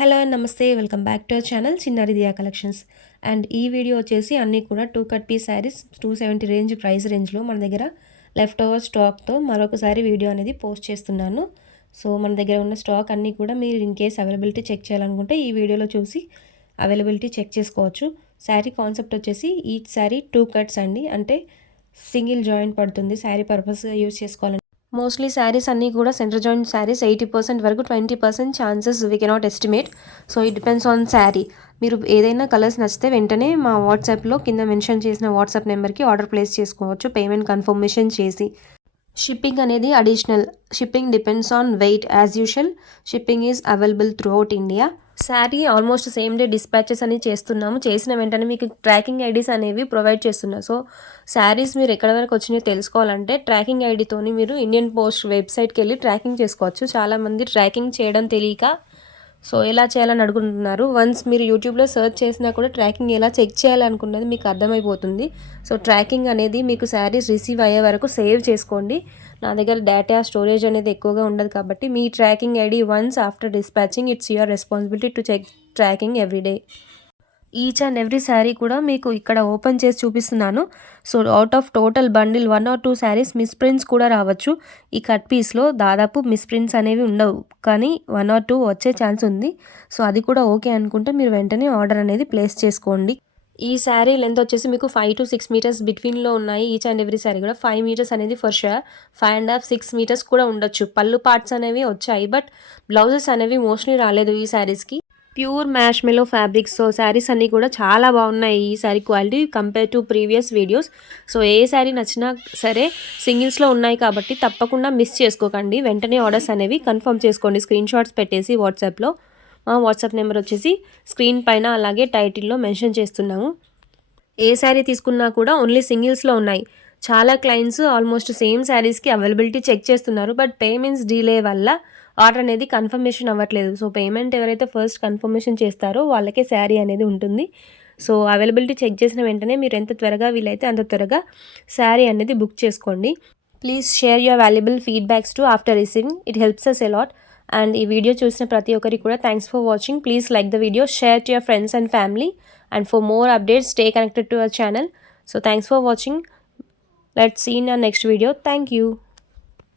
Hello and నమస్తే, welcome back to our channel Chinnari Diya collections. And ఈ video వచ్చేసి అన్నీ కూడా 2 cut piece saris 270 range price రేంజ్లో మన దగ్గర లెఫ్ట్ ఓవర్ స్టాక్తో మరొకసారి వీడియో అనేది పోస్ట్ చేస్తున్నాను. సో మన దగ్గర ఉన్న స్టాక్ అన్నీ కూడా మీరు ఇన్ కేస్ అవైలబిలిటీ చెక్ చేయాలనుకుంటే ఈ వీడియోలో చూసి అవైలబిలిటీ చెక్ చేసుకోవచ్చు. శారీ కాన్సెప్ట్ వచ్చేసి ఈచ్ శారీ 2 కట్స్ అండి, అంటే సింగిల్ జాయింట్ పడుతుంది. శారీ పర్పస్ యూస్ చేసుకోవాలంటే మోస్ట్లీ శారీస్ అన్నీ కూడా సెంటర్ జాయింట్ శారీస్ 80% వరకు, 20% chances we cannot estimate. So it depends on sari. మీరు ఏదైనా కలర్స్ నచ్చితే వెంటనే మా వాట్సాప్లో కింద మెన్షన్ చేసిన వాట్సాప్ నెంబర్కి ఆర్డర్ ప్లేస్ చేసుకోవచ్చు పేమెంట్ కన్ఫర్మేషన్ చేసి. షిప్పింగ్ అనేది additional. Shipping depends on weight as usual. Shipping is available through out India. Sari almost same day dispatches అని చేస్తున్నాము. చేసిన వెంటనే మీకు ట్రాకింగ్ ఐడీస్ అనేవి ప్రొవైడ్ చేస్తున్నాం. సో శారీస్ మీరు ఎక్కడ వరకు వచ్చినాయో తెలుసుకోవాలంటే ట్రాకింగ్ ఐడితోని మీరు ఇండియన్ పోస్ట్ వెబ్సైట్కి వెళ్ళి ట్రాకింగ్ చేసుకోవచ్చు. చాలామంది ట్రాకింగ్ చేయడం తెలియక సో ఎలా చేయాలని అడుగుతున్నారు. వన్స్ మీరు యూట్యూబ్లో సెర్చ్ చేసినా కూడా ట్రాకింగ్ ఎలా చెక్ చేయాలనుకున్నది మీకు అర్థమైపోతుంది. సో ట్రాకింగ్ అనేది మీకు శారీస్ రిసీవ్ అయ్యే వరకు సేవ్ చేసుకోండి. నా దగ్గర డేటా స్టోరేజ్ అనేది ఎక్కువగా ఉండదు కాబట్టి మీ tracking ID once after dispatching it's your responsibility to check tracking everyday. Each and every sari కూడా మీకు ఇక్కడ ఓపెన్ చేసి చూపిస్తున్నాను. So out of total bundle 1 or 2 saris misprints కూడా రావచ్చు. ఈ కట్ పీస్లో దాదాపు మిస్ ప్రింట్స్ అనేవి ఉండవు, కానీ 1 or 2 వచ్చే ఛాన్స్ ఉంది. సో అది కూడా ఓకే అనుకుంటే మీరు వెంటనే ఆర్డర్ అనేది ప్లేస్ చేసుకోండి. ఈ శారీ లెంత్ వచ్చేసి మీకు 5 to 6 మీటర్స్ బిట్వీన్లో ఉన్నాయి. ఈచ్ అండ్ ఎవ్రీ శారీ కూడా 5 మీటర్స్ అనేది ఫర్ షూర్, 5.5 6 మీటర్స్ కూడా ఉండొచ్చు. పళ్ళు పార్ట్స్ అనేవి వచ్చాయి, బట్ బ్లౌజెస్ అనేవి మోస్ట్లీ రాలేదు ఈ శారీస్కి. Pure marshmallow fabrics. So saris అన్నీ కూడా చాలా బాగున్నాయి ఈ sari quality compare to previous videos. So ఏ శారీ నచ్చినా సరే సింగిల్స్లో ఉన్నాయి కాబట్టి తప్పకుండా మిస్ చేసుకోకండి. వెంటనే ఆర్డర్స్ అనేవి కన్ఫర్మ్ చేసుకోండి స్క్రీన్ షాట్స్ పెట్టేసి వాట్సాప్లో. మా వాట్సాప్ నెంబర్ వచ్చేసి స్క్రీన్ పైన అలాగే టైటిల్లో మెన్షన్ చేస్తున్నాము. ఏ శారీ తీసుకున్నా కూడా ఓన్లీ సింగిల్స్లో ఉన్నాయి. చాలా క్లయింట్స్ ఆల్మోస్ట్ సేమ్ శారీస్కి అవైలబిలిటీ చెక్ చేస్తున్నారు, బట్ పేమెంట్స్ డిలే వల్ల ఆర్డర్ అనేది కన్ఫర్మేషన్ అవ్వట్లేదు. సో పేమెంట్ ఎవరైతే ఫస్ట్ కన్ఫర్మేషన్ చేస్తారో వాళ్ళకే శారీ అనేది ఉంటుంది. సో అవైలబిలిటీ చెక్ చేసిన వెంటనే మీరు ఎంత త్వరగా వీలైతే అంత త్వరగా శారీ అనేది బుక్ చేసుకోండి. Please share your valuable feedbacks to after receiving. It helps us a lot. And ఈ వీడియో చూసిన ప్రతి ఒక్కరికి కూడా thanks for watching. Please like the video, share to your friends and family. And for more updates, stay connected to our channel. So thanks for watching. Let's see in our next video. Thank you.